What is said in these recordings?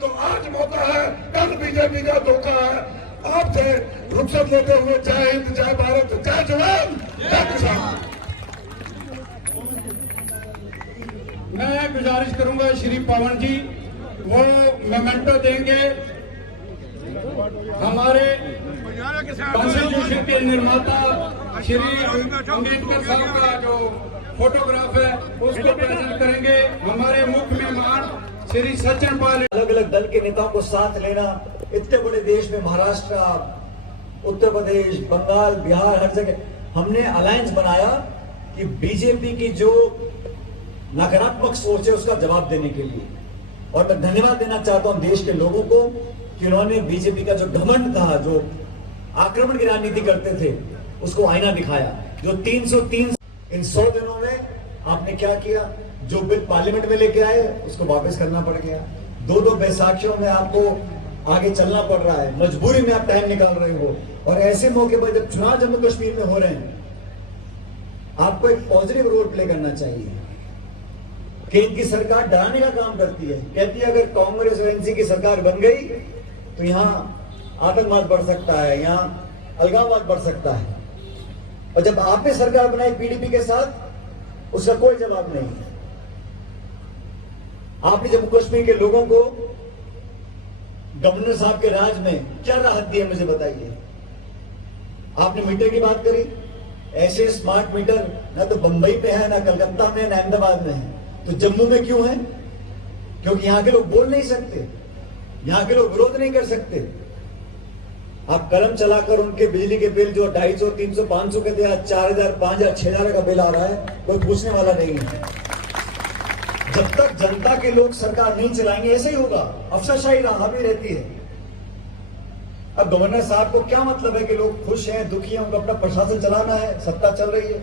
तो आज मौका है, कल बीजेपी का धोखा है। आपसे रुखसत लेते हुए जय हिंद, जय भारत, जय जवान, जय किसान। मैं गुजारिश करूंगा श्री पवन जी वो मोमेंटो देंगे हमारे कॉन्स्टिट्यूशन के निर्माता श्री अम्बेडकर साहब का जो फोटोग्राफ है उसको प्रेजेंट करेंगे हमारे मुख्य मेहमान श्री सचिन पाल। अलग अलग दल के नेताओं को साथ लेना, इतने बड़े देश में महाराष्ट्र, उत्तर प्रदेश, बंगाल, बिहार, हर जगह हमने अलायंस बनाया कि बीजेपी की जो नकारात्मक सोच है उसका जवाब देने के लिए। और मैं धन्यवाद देना चाहता हूं देश के लोगों को कि उन्होंने बीजेपी का जो घमंड था, जो आक्रमण की राजनीति करते थे, उसको आईना दिखाया। जो 303 इन 100 दिनों में आपने क्या किया? जो बिल पार्लियामेंट में लेके आए उसको वापस करना पड़ गया। 2-2 बैसाखियों में आपको आगे चलना पड़ रहा है, मजबूरी में आप टाइम निकाल रहे हो। और ऐसे मौके पर जब चुनाव जम्मू कश्मीर में हो रहे हैं, आपको एक पॉजिटिव रोल प्ले करना चाहिए। केंद्र की सरकार डराने का काम करती है, कहती है अगर कांग्रेस और एनसी की सरकार बन गई तो यहाँ आतंकवाद बढ़ सकता है, यहाँ अलगाववाद बढ़ सकता है। और जब आपने सरकार बनाई पीडीपी के साथ, उसका कोई जवाब नहीं। आपने जम्मू कश्मीर के लोगों को गवर्नर साहब के राज में क्या राहत दी है, मुझे बताइए। आपने मीटर की बात करी, ऐसे स्मार्ट मीटर ना तो बंबई में है, ना कलकत्ता में, ना अहमदाबाद में है, तो जम्मू में क्यों है? क्योंकि यहां के लोग बोल नहीं सकते, यहां के लोग विरोध नहीं कर सकते। आप कलम चलाकर उनके बिजली के बिल जो 250, 300, 500 के थे, 4000, 5000, 6000 का बिल आ रहा है, कोई पूछने वाला नहीं है। जब तक जनता के लोग सरकार नहीं चलाएंगे ऐसे ही होगा, अफसरशाही हावी रहती है। अब गवर्नर साहब को क्या मतलब है कि लोग खुश हैं, दुखी हैं, उनको अपना प्रशासन चलाना है, सत्ता चल रही है।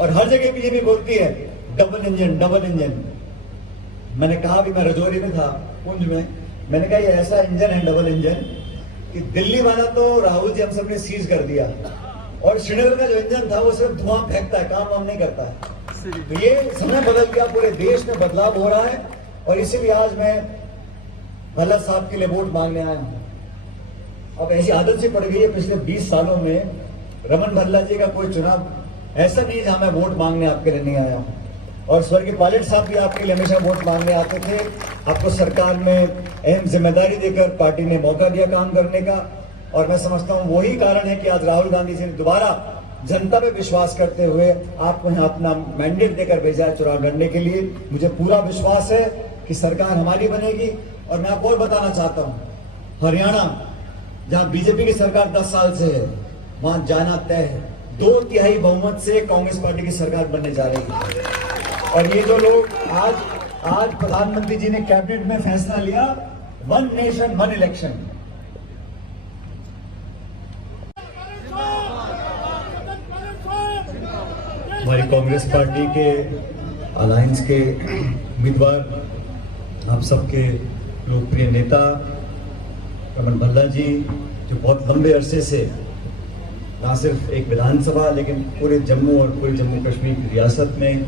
और हर जगह बीजेपी बोलती है डबल इंजन, डबल इंजन। मैंने कहा भी, मैं रजौरी में था, कुंज में, मैंने कहा ये ऐसा इंजन है डबल इंजन कि दिल्ली वाला तो राहुल जी हम सब ने सीज कर दिया, और श्रीनगर का जो इंजन था वो सिर्फ धुआं फेंकता है, काम वाम नहीं करता है। तो ये समय बदल गया, पूरे देश में बदलाव हो रहा है। और इसीलिए आज मैं भल्ला साहब के लिए वोट मांगने आया हूं। अब ऐसी आदत सी पड़ गई है पिछले 20 सालों में, रमन भल्ला जी का कोई चुनाव ऐसा नहीं है जहां मैं वोट मांगने आपके लिए नहीं आया हूं। और स्वर्गीय पायलट साहब भी आपके लिए हमेशा वोट मांगने आते थे। आपको सरकार में अहम जिम्मेदारी देकर पार्टी ने मौका दिया काम करने का। और मैं समझता हूं वही कारण है कि आज राहुल गांधी जी ने दोबारा जनता पे विश्वास करते हुए आपको यहाँ अपना मैंडेट देकर भेजा है चुनाव लड़ने के लिए। मुझे पूरा विश्वास है कि सरकार हमारी बनेगी। और मैं आपको और बताना चाहता हूँ, हरियाणा जहाँ बीजेपी की सरकार 10 साल से है, वहां जाना तय है। 2/3 बहुमत से कांग्रेस पार्टी की सरकार बनने जा रही है। और ये जो लोग आज प्रधानमंत्री जी ने कैबिनेट में फैसला लिया, 1 नेशन 1 इलेक्शन। हमारी कांग्रेस पार्टी के अलायंस के उम्मीदवार, आप सबके लोकप्रिय नेता रमन भल्ला जी, जो बहुत लंबे अरसे से न सिर्फ एक विधानसभा लेकिन पूरे जम्मू और पूरे जम्मू कश्मीर की रियासत में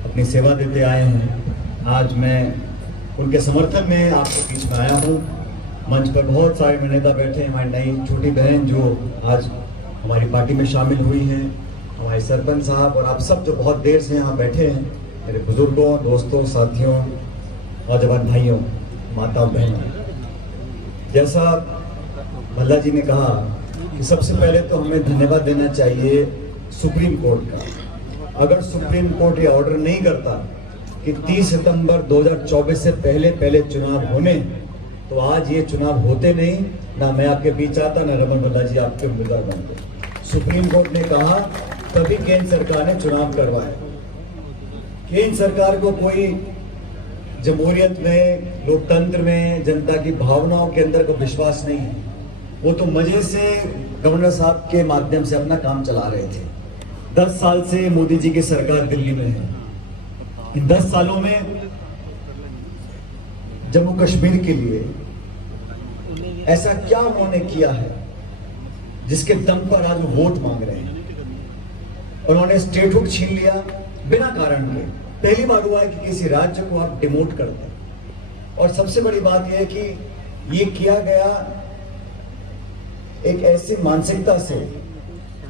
अपनी सेवा देते आए हैं, आज मैं उनके समर्थन में आपके बीच में आया हूँ। मंच पर बहुत सारे मेरे नेता बैठे हैं, हमारी नई छोटी बहन जो आज हमारी पार्टी में शामिल हुई हैं, हमारे सरपंच साहब, और आप सब जो बहुत देर से यहाँ बैठे हैं, मेरे बुजुर्गों, दोस्तों, साथियों, नौजवान भाइयों, माताओं, बहनों। जैसा भल्ला जी ने कहा कि सबसे पहले तो हमें धन्यवाद देना चाहिए सुप्रीम कोर्ट का। अगर सुप्रीम कोर्ट ये ऑर्डर नहीं करता कि 30 सितंबर 2024 से पहले चुनाव होने, तो आज ये चुनाव होते नहीं, ना मैं आपके बीच आता, ना रमन भल्ला जी आपके उम्मीदवार बनते। सुप्रीम कोर्ट ने कहा तभी केंद्र सरकार ने चुनाव करवाया। केंद्र सरकार को कोई जमहूरियत में, लोकतंत्र में, जनता की भावनाओं के अंदर को विश्वास नहीं है। वो तो मजे से गवर्नर साहब के माध्यम से अपना काम चला रहे थे। 10 साल से मोदी जी की सरकार दिल्ली में है। इन 10 सालों में जम्मू कश्मीर के लिए ऐसा क्या उन्होंने किया है जिसके दम पर आज वो वोट मांग रहे हैं। उन्होंने स्टेटहुड छीन लिया बिना कारण के। पहली बार हुआ है कि किसी राज्य को आप डिमोट करते हैं। और सबसे बड़ी बात यह है कि ये किया गया एक ऐसी मानसिकता से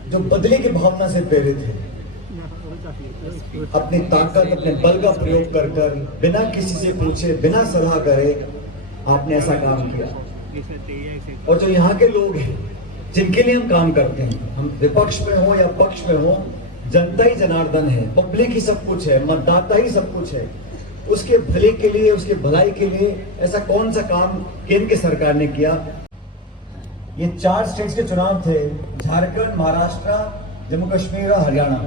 जो बदले की भावना से प्रेरित है। अपनी ताकत, अपने बल का प्रयोग कर कर बिना किसी से पूछे, बिना सलाह करे आपने ऐसा काम किया। और जो यहाँ के लोग हैं जिनके लिए हम काम करते हैं, हम विपक्ष में हो या पक्ष में हो, जनता ही जनार्दन है, पब्लिक ही सब कुछ है, मतदाता ही सब कुछ है। उसके भले के लिए, उसके भलाई के लिए ऐसा कौन सा काम केंद्र की सरकार ने किया। ये 4 स्टेट्स के चुनाव थे, झारखंड, महाराष्ट्र, जम्मू कश्मीर और हरियाणा।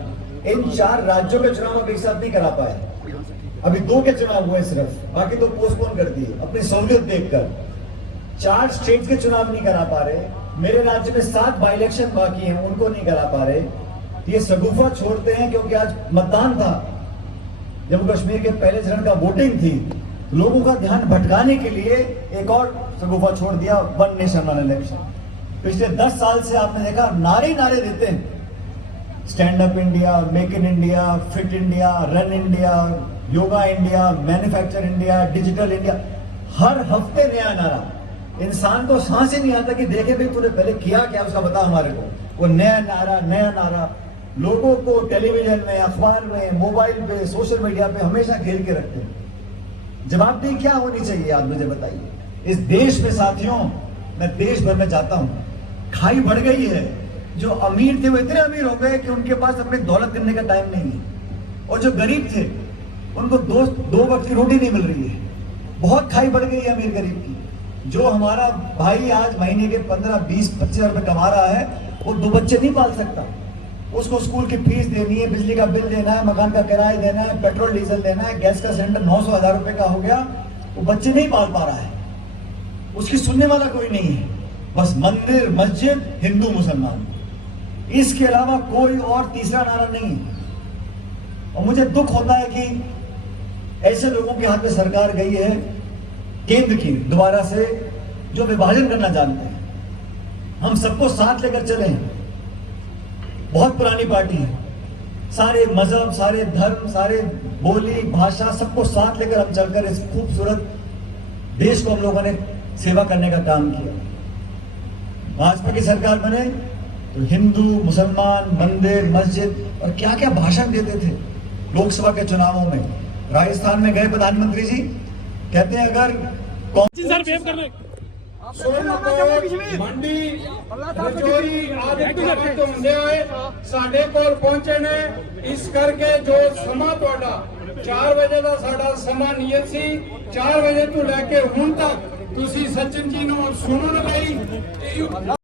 इन 4 राज्यों के चुनाव अब एक साथ नहीं करा पाए। अभी 2 के चुनाव हुए सिर्फ, बाकी तो पोस्टपोन कर दिए अपनी सहूलियत देखकर। 4 स्टेट्स के चुनाव नहीं करा पा रहे। मेरे राज्य में 7 बाई इलेक्शन बाकी हैं, उनको नहीं करा पा रहे। ये शगुफा छोड़ते हैं क्योंकि आज मतदान था, जम्मू कश्मीर के पहले चरण का वोटिंग थी। लोगों का ध्यान भटकाने के लिए एक और शगुफा छोड़ दिया, वन नेशन वन इलेक्शन। पिछले 10 साल से आपने देखा नारे देते हैं, stand up India, make in India, fit India, run India, yoga India, manufacture India, digital India. हर हफ्ते नया नारा। इंसान को सांस ही नहीं आता कि देखे भाई तूने पहले किया क्या, उसका बता हमारे को। वो नया नारा लोगों को टेलीविजन में, अखबार में, मोबाइल पे, सोशल मीडिया पे हमेशा घेर के रखते हैं। जवाबदेही क्या होनी चाहिए आप मुझे बताइए। इस देश में साथियों, मैं देश भर में जाता हूं, खाई बढ़ गई है। जो अमीर थे वो इतने अमीर हो गए कि उनके पास अपनी दौलत करने का टाइम नहीं है, और जो गरीब थे उनको दो वक्त की रोटी नहीं मिल रही है। बहुत खाई बढ़ गई है अमीर गरीब की। जो हमारा भाई आज महीने के 15, 20, 25 रुपए कमा रहा है, वो 2 बच्चे नहीं पाल सकता। उसको स्कूल की फीस देनी है, बिजली का बिल देना है, मकान का किराया देना है, पेट्रोल डीजल देना है, गैस का सिलेंडर 900-1000 रुपए का हो गया। वो बच्चे नहीं पाल पा रहा है, उसकी सुनने वाला कोई नहीं है। बस मंदिर, मस्जिद, हिंदू, मुसलमान, इसके अलावा कोई और तीसरा नारा नहीं। और मुझे दुख होता है कि ऐसे लोगों के हाथ में सरकार गई है केंद्र की दोबारा से, जो विभाजन करना जानते हैं। हम सबको साथ लेकर चले। बहुत पुरानी पार्टी है, सारे मजहब, सारे धर्म, सारे बोली, भाषा, सबको साथ लेकर हम चलकर इस खूबसूरत देश को हम लोगों ने सेवा करने का काम किया। भाजपा की सरकार बने तो हिंदू, मुसलमान, मंदिर, मस्जिद और क्या क्या भाषण देते थे लोकसभा के चुनावों में। राजस्थान में गए प्रधानमंत्री जी, कहते हैं अगर मंडी रजौरी आदि तो ਹੁੰਦੇ ਹੋਏ ਸਾਡੇ ਕੋਲ ਪਹੁੰਚੇ ਨੇ। ਇਸ ਕਰਕੇ ਜੋ ਸਮਾਂ ਤੁਹਾਡਾ 4 ਵਜੇ ਦਾ ਸਾਡਾ ਸਮਾਂ ਨਿਯਤ ਸੀ, 4 ਵਜੇ ਤੋਂ ਲੈ ਕੇ ਹੁਣ ਤੱਕ ਤੁਸੀਂ ਸਚਿਨ ਜੀ ਨੂੰ ਸੁਣਨ ਲਈ